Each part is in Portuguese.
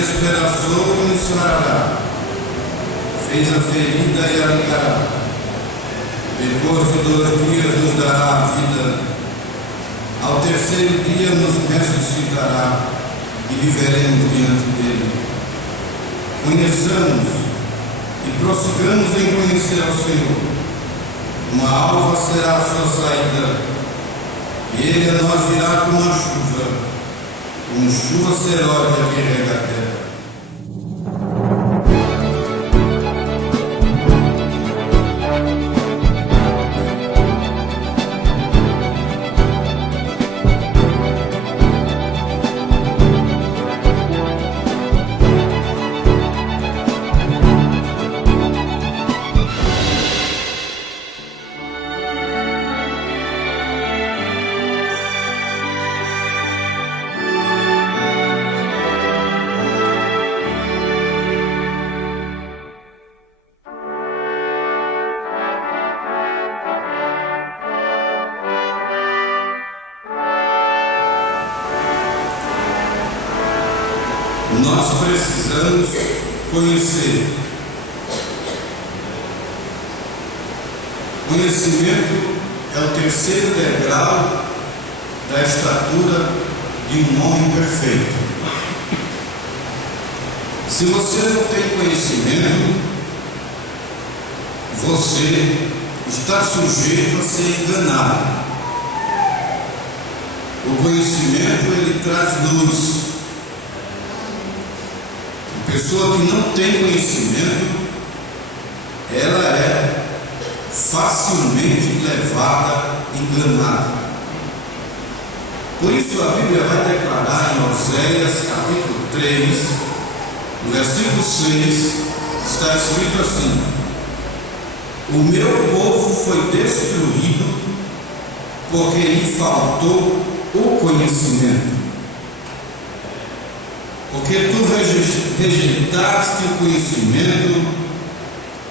despedaçou e nos sarará, fez a ferida e a ligará. Depois de 2 dias nos dará a vida, ao terceiro dia nos ressuscitará e viveremos diante dele. Conheçamos e prossigamos em conhecer ao Senhor. Uma alva será a sua saída, e ele a nós virá como chuva seródia que rega a terra. Nós precisamos conhecer. Conhecimento é o terceiro degrau da estatura de um homem perfeito. Se você não tem conhecimento, você está sujeito a ser enganado. O conhecimento, ele traz luz. A pessoa que não tem conhecimento, ela é facilmente levada, enganada. Por isso a Bíblia vai declarar em Oséias capítulo 3, no versículo 6, está escrito assim: o meu povo foi destruído porque lhe faltou o conhecimento. Porque tu rejeitaste o conhecimento,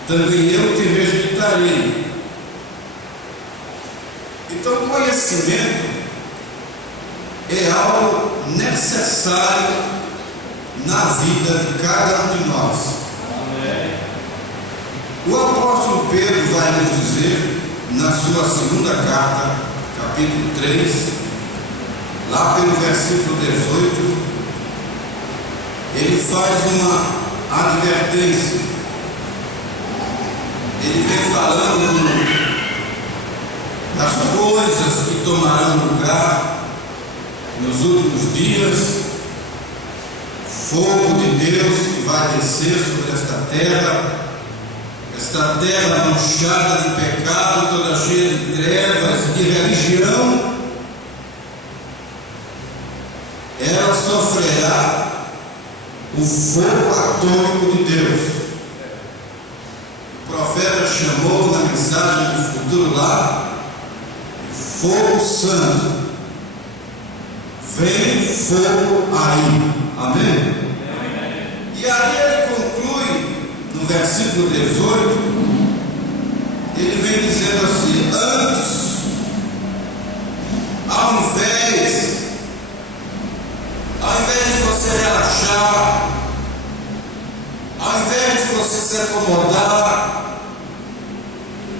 também eu te rejeitarei. Então, conhecimento é algo necessário na vida de cada um de nós. Amém. O apóstolo Pedro vai nos dizer, na sua segunda carta, capítulo 3, lá pelo versículo 18, ele faz uma advertência. Ele vem falando das coisas que tomarão lugar nos últimos dias, fogo de Deus que vai descer sobre esta terra manchada de pecado, toda cheia de trevas, de religião. Ela sofrerá o fogo atômico de Deus. O profeta chamou na mensagem do futuro lá, fogo santo. Vem fogo aí. Amém? E aí ele conclui no versículo 18, ele vem dizendo assim: antes, ao invés de você relaxar, ao invés de você se acomodar,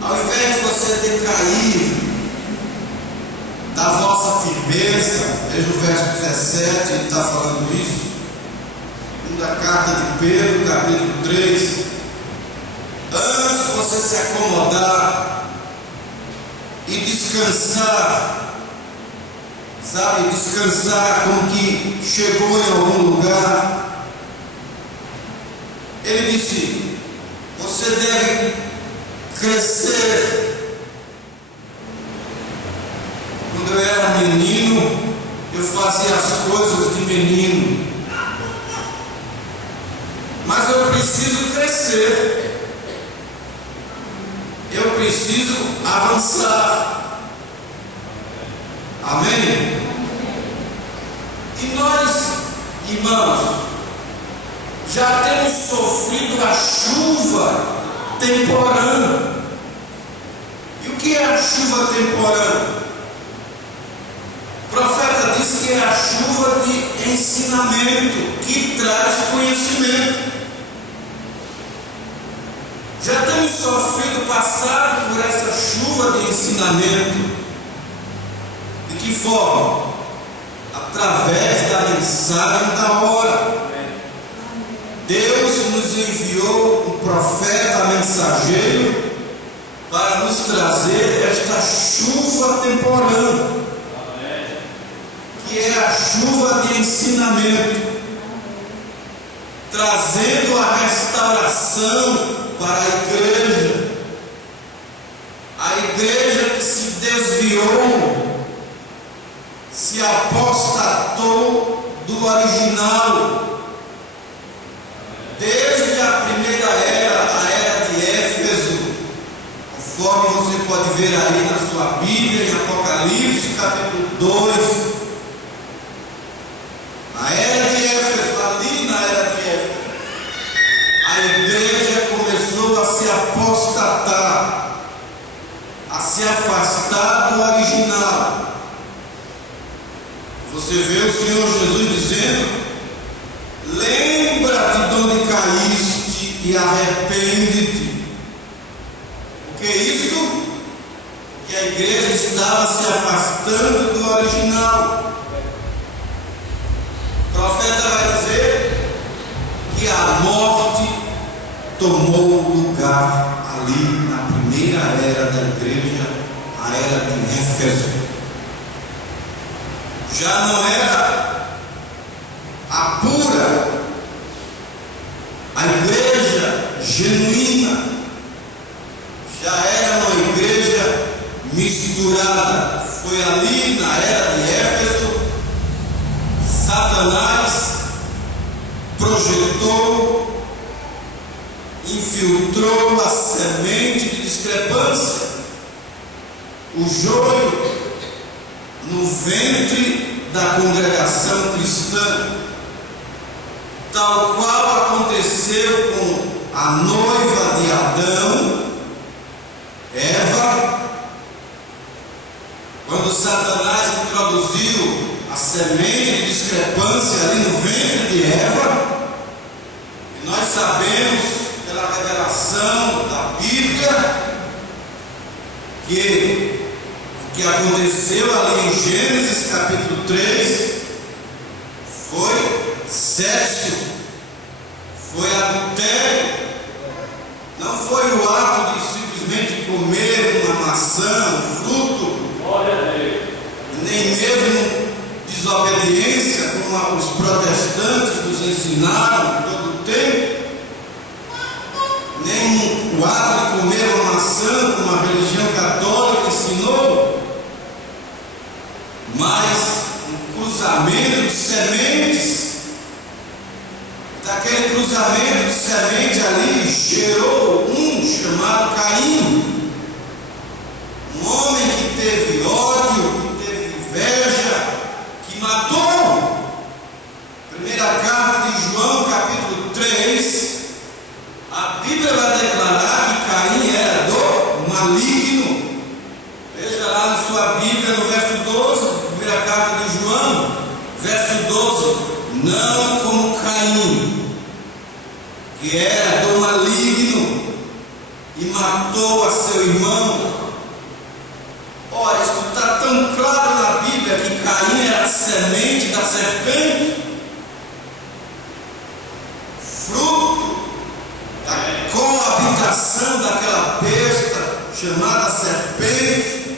ao invés de você decair da vossa firmeza, veja o verso 17, ele está falando isso, da carta de Pedro, capítulo 3, antes de você se acomodar e descansar, sabe, descansar como que chegou em algum lugar, ele disse: você deve crescer. Quando eu era menino, eu fazia as coisas de menino, mas eu preciso crescer, eu preciso avançar. Amém? E nós, irmãos, já temos sofrido a chuva temporânea. E o que é a chuva temporânea? profeta diz que é a chuva de ensinamento que traz conhecimento. Já temos sofrido, passado por essa chuva de ensinamento. De que forma? Através da mensagem da hora. Deus nos enviou um profeta mensageiro para nos trazer esta chuva temporânea, que é a chuva de ensinamento, trazendo a restauração para a igreja que se desviou, se apostatou do original. Desde a primeira era, a era de Éfeso, conforme você pode ver aí na sua Bíblia, em Apocalipse capítulo 2, a era de Éfeso, ali na era de Éfeso, a igreja começou a se apostatar, a se afastar do original. Você vê o Senhor Jesus dizendo: lembra-te de onde caíste e arrepende-te. O que é isso? Que a igreja estava se afastando do original. O profeta vai dizer que a morte tomou lugar ali na primeira era da igreja, a era de Éfeso. Já não era a pura, a igreja genuína, já era uma igreja misturada. Foi ali na era de Éfeso, Satanás projetou, infiltrou a semente de discrepância, o joio, no ventre da congregação cristã, tal qual aconteceu com a noiva de Adão, Eva, quando Satanás introduziu a semente de discrepância ali no ventre de Eva. E nós sabemos pela revelação da Bíblia que o que aconteceu ali em Gênesis capítulo 3 foi sexo, foi adultério. Não foi o ato de simplesmente comer uma maçã, um fruto, nem mesmo desobediência, como os protestantes nos ensinaram todo o tempo, nem o ato de comer uma maçã, como a religião católica ensinou, mas um cruzamento de sementes. Daquele cruzamento de semente ali gerou um chamado Caim, um homem que teve ódio, que teve inveja, que matou. Primeira carta de João capítulo 3, a Bíblia vai declarar que Caim era do maligno. Veja lá na sua Bíblia no verso 12, primeira carta de João, verso 12: não como Caim, que era do maligno e matou a seu irmão. Ora, isso está tão claro na Bíblia que Caim era a semente da serpente, fruto da coabitação daquela besta chamada serpente,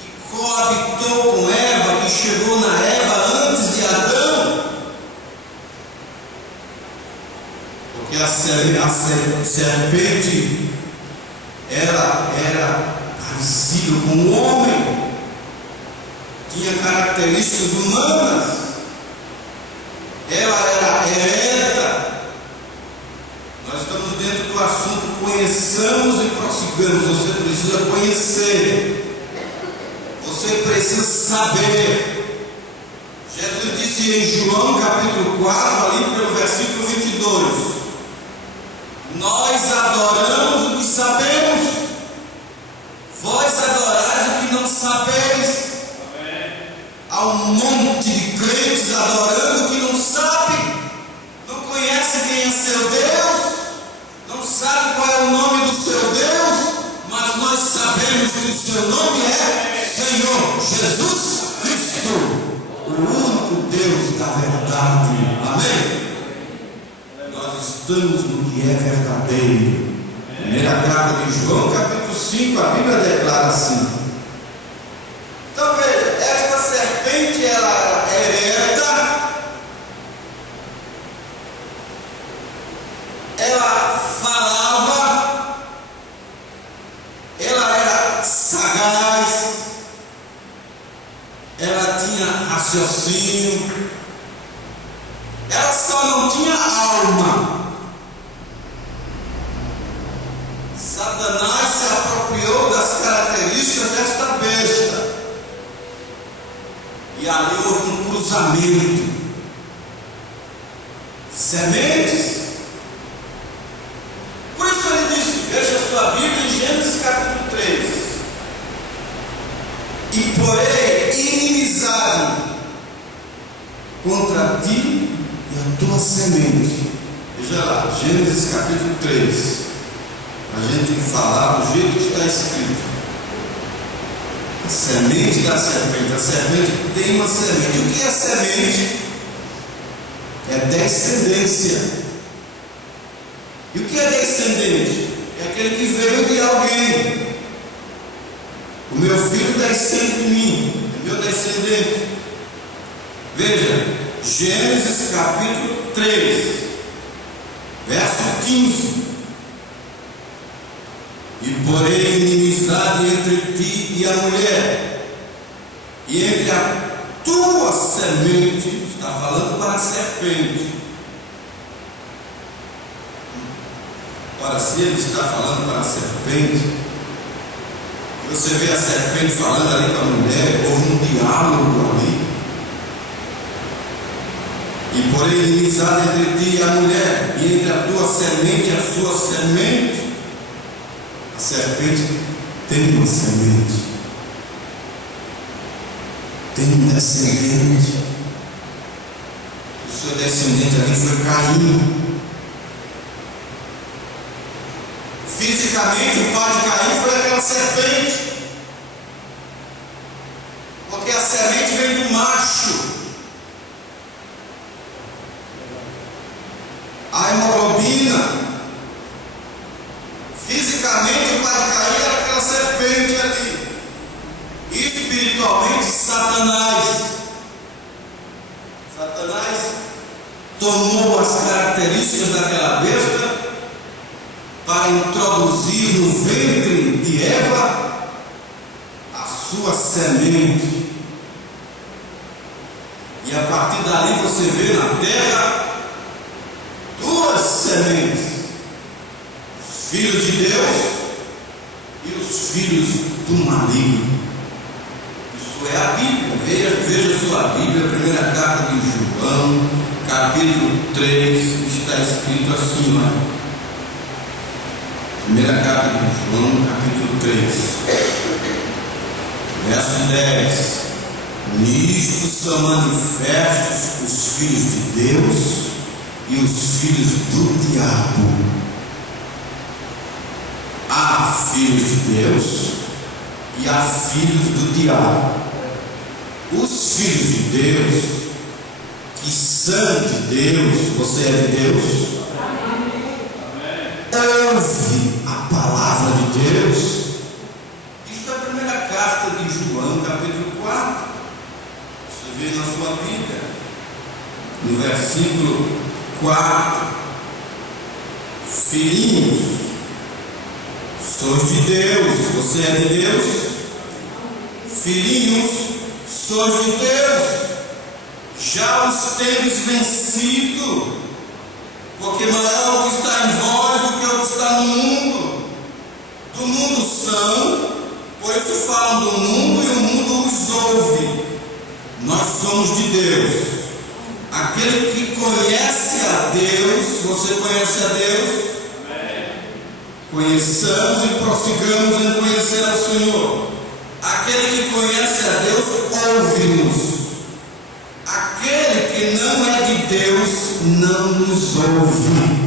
que coabitou com Eva, que chegou na Eva antes de Adão. Porque a serpente era parecida com o homem, tinha características humanas, ela era ereta. Nós estamos dentro do assunto conheçamos e prossigamos. Você precisa conhecer, você precisa saber. Jesus disse em João capítulo 4, ali pelo versículo 22: nós adoramos o que sabemos, vós adorais o que não sabeis. Há um monte de crentes adorando que não sabem, não conhecem quem é seu Deus, não sabem qual é o nome do seu Deus, mas nós sabemos que o seu nome é Senhor Jesus Cristo, o único Deus da verdade. Amém? Nós estamos no que é verdadeiro. Primeira carta de João, capítulo 5, a Bíblia declara assim. Então veja, esta serpente ela era ereta, ela falava, ela era sagaz, ela tinha raciocínio, ela só não tinha alma. Satanás se apropriou das características desta besta. E ali houve um cruzamento. Sementes. Por isso ele disse, veja a sua Bíblia em Gênesis capítulo 3. E porém inimizade contra ti e a tua semente. Veja lá, Gênesis capítulo 3. A gente falar do jeito que está escrito. A semente da serpente. A serpente tem uma semente. O que é semente? É descendência. E o que é descendente? É aquele que veio de alguém. O meu filho descende de mim, é meu descendente. Veja, Gênesis capítulo 3, verso 15. E porém inimizade entre ti e a mulher, e entre a tua semente, está falando para a serpente. Ora, se ele está falando para a serpente, você vê a serpente falando ali com a mulher, houve um diálogo ali. E porém inimizade entre ti e a mulher, e entre a tua semente e a sua semente. A serpente tem uma semente, tem um descendente. O seu descendente ali foi Caim. Fisicamente, o pai de Caim foi aquela serpente, porque a semente vem do macho. A hemoglobina. Fisicamente, o pai de Caim era aquela serpente ali. Espiritualmente, Satanás. Satanás tomou as características daquela besta para introduzir no ventre de Eva a sua semente. E a partir dali você vê na terra duas sementes. Filhos de Deus e os filhos do maligno. Isso é a Bíblia. Veja sua Bíblia, primeira carta de João, capítulo 3, está escrito assim, olha. Primeira carta de João, capítulo 3, verso 10. Nisto são manifestos os filhos de Deus e os filhos do diabo. Há filhos de Deus e há filhos do diabo. Os filhos de Deus, que são de Deus, você é de Deus? Ouve a palavra de Deus. Isso é a primeira carta de João, capítulo 4. Você vê na sua Bíblia, no versículo 4. Filhinhos, sois de Deus, você é de Deus? Filhinhos, sois de Deus, já os tendes vencido, porque maior o que está em vós do que o que está no mundo. Do mundo são, pois falam do mundo e o mundo os ouve. Nós somos de Deus. Aquele que conhece a Deus, você conhece a Deus? Conheçamos e prossigamos em conhecer ao Senhor. Aquele que conhece a Deus, ouve-nos. Deus não nos ouve.